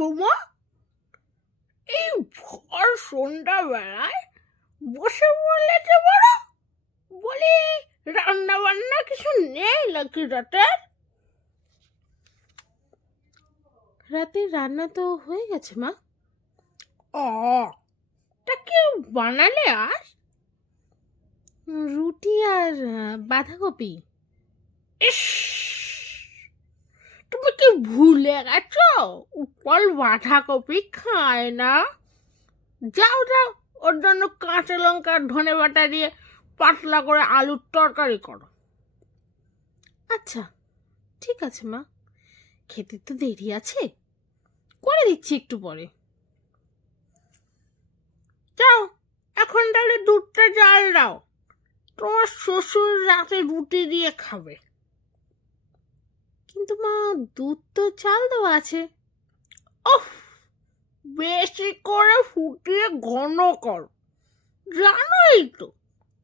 বৌমা, এই ভর সন্ধ্যাবেলায় বসে বললে যে বড়, বলি রান্না বান্না কিছু নেই নাকি রাতের? রাতের রান্না তো হয়ে গেছে মা। ও, তা কি বানালে আজ? রুটি আর বাঁধাকপি। ইস, তুমি কি ভুলে গেছো উৎপল বাঁধাকপি খায় না? যাও যাও, ওর জন্য কাঁচা লঙ্কা ধনে বাটা দিয়ে পাতলা করে আলুর তরকারি করো। আচ্ছা ঠিক আছে মা, খেতে তো দেরি আছে, করে দিচ্ছি একটু পরে। যাও, এখন তাহলে দুধটা জাল দাও, তোমার শ্বশুর রাতে রুটি দিয়ে খাবে। কিন্তু মা, দুধ তো চাল দেওয়া আছে। ওহ, বেশি করে ফুটিয়ে ঘন কর, জানোই তো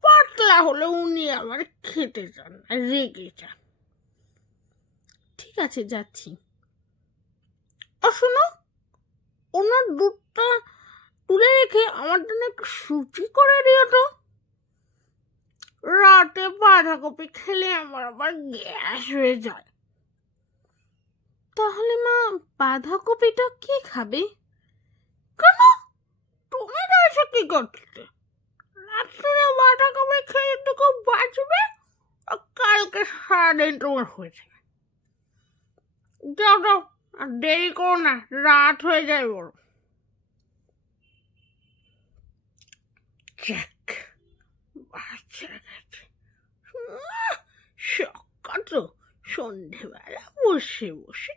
পাতলা হলে উনি আবার খেতে চান না, রেগে যান। ঠিক আছে, যাচ্ছি। ও শোনো, ওনার দুধটা তুলে রেখে আমার জন্য একটু সুজি করে দিও তো। রাতে বাঁধাকপি খেলে আমার আবার গ্যাস হয়ে যায়। তাহলে মা, বাঁধাকপিটা কে খাবে? কেন, তুমি রয়েছে কি করতে? রাত্রে বাঁধাকপি খেয়ে তো খুব বাঁচবে, আর কালকে সারাদিন তোমার হয়ে যাবে। যাও যাও, আর দেরি করো না, রাত হয়ে যায় বড়। যাক, বাচ্চা গেছে। সকাল তো, সন্ধেবেলা বসে বসে